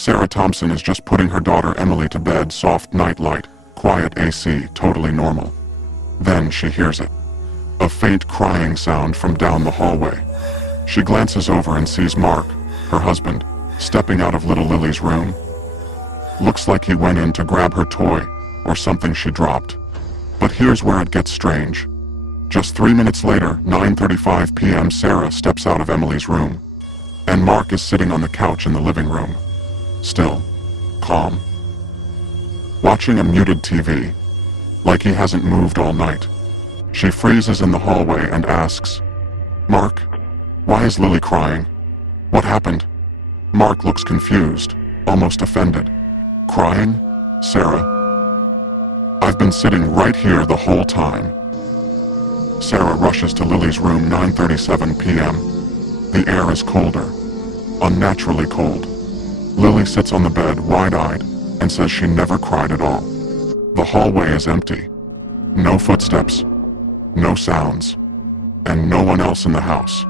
Sarah Thompson is just putting her daughter Emily to bed, soft night light, quiet AC, totally normal. Then she hears it. A faint crying sound from down the hallway. She glances over and sees Mark, her husband, stepping out of little Lily's room. Looks like he went in to grab her toy, or something she dropped. But here's where it gets strange. Just 3 minutes later, 9:35 p.m., Sarah steps out of Emily's room. And Mark is sitting on the couch in the living room. Still, calm. Watching a muted TV, like he hasn't moved all night. She freezes in the hallway and asks, "Mark, why is Lily crying? What happened?" Mark looks confused, almost offended. "Crying? Sarah? I've been sitting right here the whole time." Sarah rushes to Lily's room, 9:37 p.m. The air is colder, unnaturally cold. Lily sits on the bed, wide-eyed, and says she never cried at all. The hallway is empty. No footsteps, no sounds, and no one else in the house.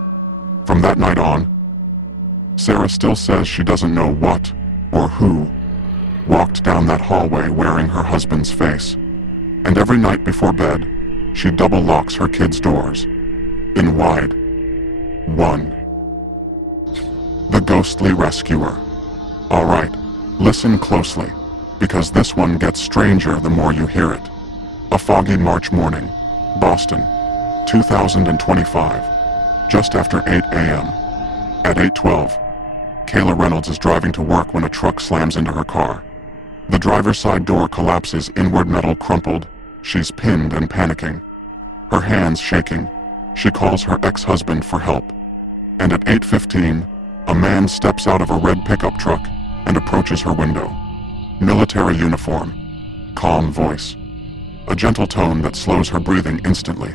From that night on, Sarah still says she doesn't know what or who walked down that hallway wearing her husband's face. And every night before bed, she double locks her kids' doors. In wide. 1. The Ghostly Rescuer. Alright, listen closely, because this one gets stranger the more you hear it. A foggy March morning, Boston, 2025, just after 8 a.m. At 8:12, Kayla Reynolds is driving to work when a truck slams into her car. The driver's side door collapses, inward, metal crumpled. She's pinned and panicking. Her hands shaking. She calls her ex-husband for help. And at 8:15, a man steps out of a red pickup truck and approaches her window. Military uniform. Calm voice. A gentle tone that slows her breathing instantly.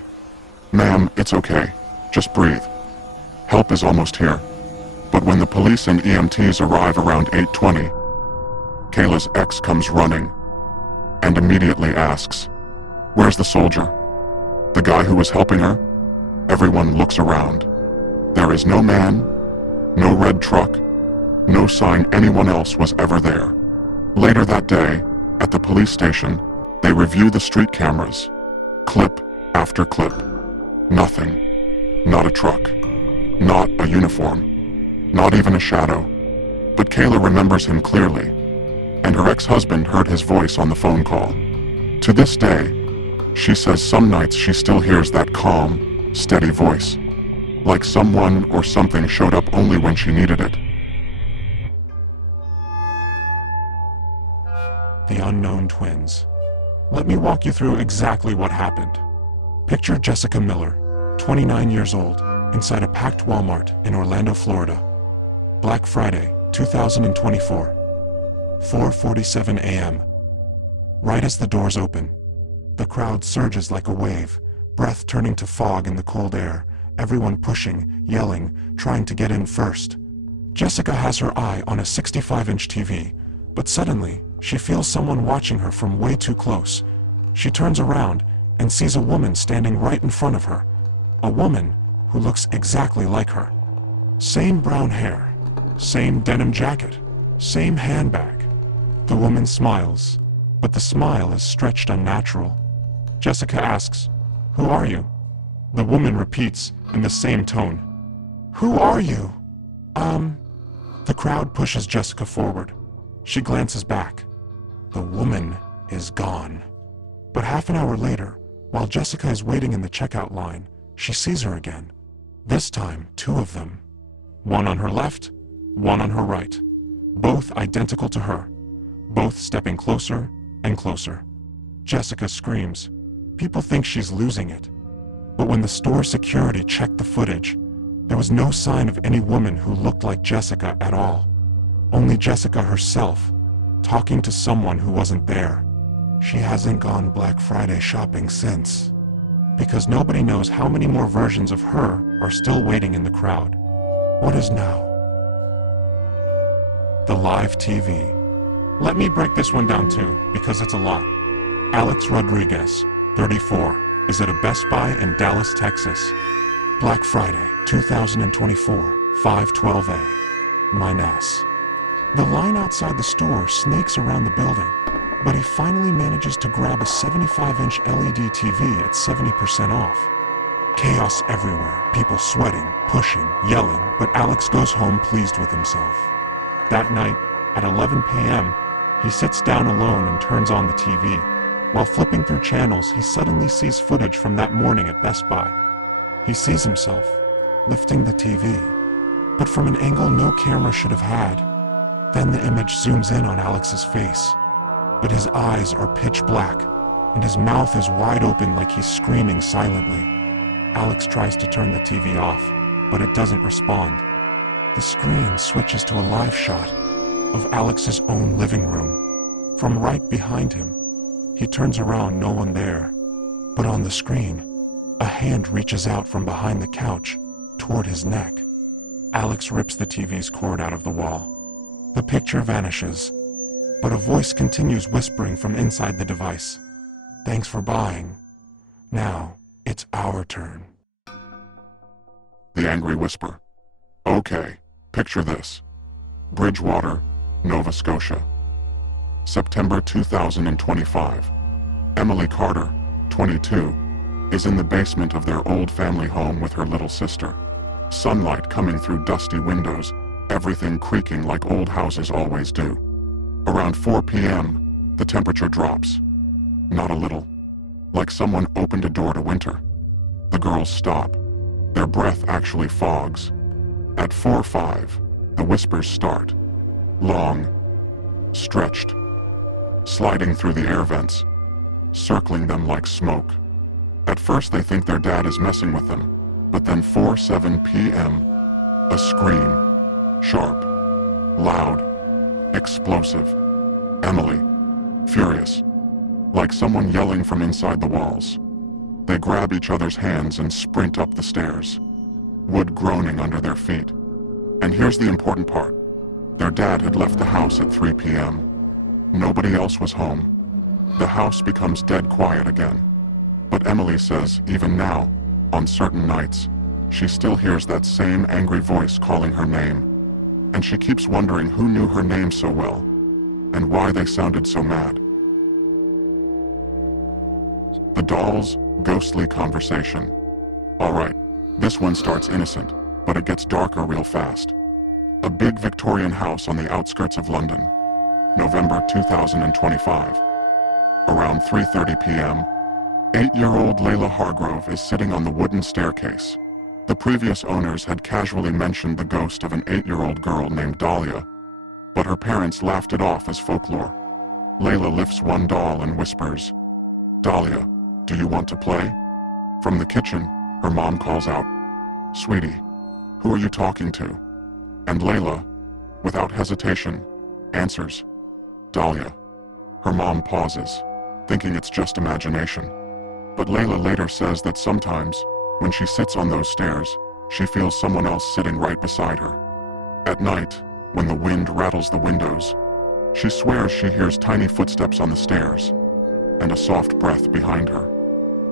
"Ma'am, it's okay. Just breathe. Help is almost here." But when the police and EMTs arrive around 8:20, Kayla's ex comes running and immediately asks, "Where's the soldier? The guy who was helping her?" Everyone looks around. There is no man, no red truck, no sign anyone else was ever there. Later that day, at the police station, they review the street cameras. Clip after clip. Nothing. Not a truck. Not a uniform. Not even a shadow. But Kayla remembers him clearly, and her ex-husband heard his voice on the phone call. To this day, she says some nights she still hears that calm, steady voice, like someone or something showed up only when she needed it. The Unknown Twins. Let me walk you through exactly what happened. Picture Jessica Miller, 29 years old, inside a packed Walmart in Orlando, Florida. Black Friday, 2024. 4:47 a.m. Right as the doors open, the crowd surges like a wave, breath turning to fog in the cold air, everyone pushing, yelling, trying to get in first. Jessica has her eye on a 65-inch TV, but suddenly, she feels someone watching her from way too close. She turns around and sees a woman standing right in front of her. A woman who looks exactly like her. Same brown hair, same denim jacket, same handbag. The woman smiles, but the smile is stretched unnatural. Jessica asks, "Who are you?" The woman repeats in the same tone, "Who are you?" The crowd pushes Jessica forward. She glances back. The woman is gone. But half an hour later, while Jessica is waiting in the checkout line, she sees her again. This time, two of them. One on her left, one on her right. Both identical to her. Both stepping closer and closer. Jessica screams. People think she's losing it. But when the store security checked the footage, there was no sign of any woman who looked like Jessica at all. Only Jessica herself, talking to someone who wasn't there. She hasn't gone Black Friday shopping since. Because nobody knows how many more versions of her are still waiting in the crowd. What is now? The live TV. Let me break this one down too, because it's a lot. Alex Rodriguez, 34, is at a Best Buy in Dallas, Texas. Black Friday, 2024, 5:12 a. Mine ass. The line outside the store snakes around the building, but he finally manages to grab a 75-inch LED TV at 70% off. Chaos everywhere, people sweating, pushing, yelling, but Alex goes home pleased with himself. That night, at 11 p.m., he sits down alone and turns on the TV. While flipping through channels, he suddenly sees footage from that morning at Best Buy. He sees himself lifting the TV, but from an angle no camera should have had. Then the image zooms in on Alex's face, but his eyes are pitch black, and his mouth is wide open like he's screaming silently. Alex tries to turn the TV off, but it doesn't respond. The screen switches to a live shot of Alex's own living room. From right behind him, he turns around, no one there. But on the screen, a hand reaches out from behind the couch toward his neck. Alex rips the TV's cord out of the wall. The picture vanishes, but a voice continues whispering from inside the device. "Thanks for buying. Now, it's our turn." The angry whisper. Okay, picture this. Bridgewater, Nova Scotia. September 2025. Emily Carter, 22, is in the basement of their old family home with her little sister. Sunlight coming through dusty windows, everything creaking like old houses always do. Around 4 p.m., the temperature drops. Not a little. Like someone opened a door to winter. The girls stop. Their breath actually fogs. At 4:05, the whispers start. Long, stretched, sliding through the air vents, circling them like smoke. At first they think their dad is messing with them, but then 4:07 p.m., a scream. Sharp, loud, explosive. Emily, furious, like someone yelling from inside the walls. They grab each other's hands and sprint up the stairs, wood groaning under their feet. And here's the important part. Their dad had left the house at 3 p.m. Nobody else was home. The house becomes dead quiet again. But Emily says even now, on certain nights, she still hears that same angry voice calling her name. And she keeps wondering who knew her name so well, and why they sounded so mad. The Doll's ghostly conversation. Alright, this one starts innocent, but it gets darker real fast. A big Victorian house on the outskirts of London. November 2025. Around 3:30 p.m., 8-year-old Layla Hargrove is sitting on the wooden staircase. The previous owners had casually mentioned the ghost of an 8-year-old girl named Dahlia, but her parents laughed it off as folklore. Layla lifts one doll and whispers, "Dahlia, do you want to play?" From the kitchen, her mom calls out, "Sweetie, who are you talking to?" And Layla, without hesitation, answers, "Dahlia." Her mom pauses, thinking it's just imagination. But Layla later says that sometimes, when she sits on those stairs, she feels someone else sitting right beside her. At night, when the wind rattles the windows, she swears she hears tiny footsteps on the stairs, and a soft breath behind her.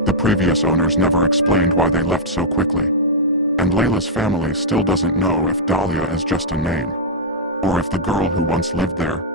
The previous owners never explained why they left so quickly, and Layla's family still doesn't know if Dahlia is just a name, or if the girl who once lived there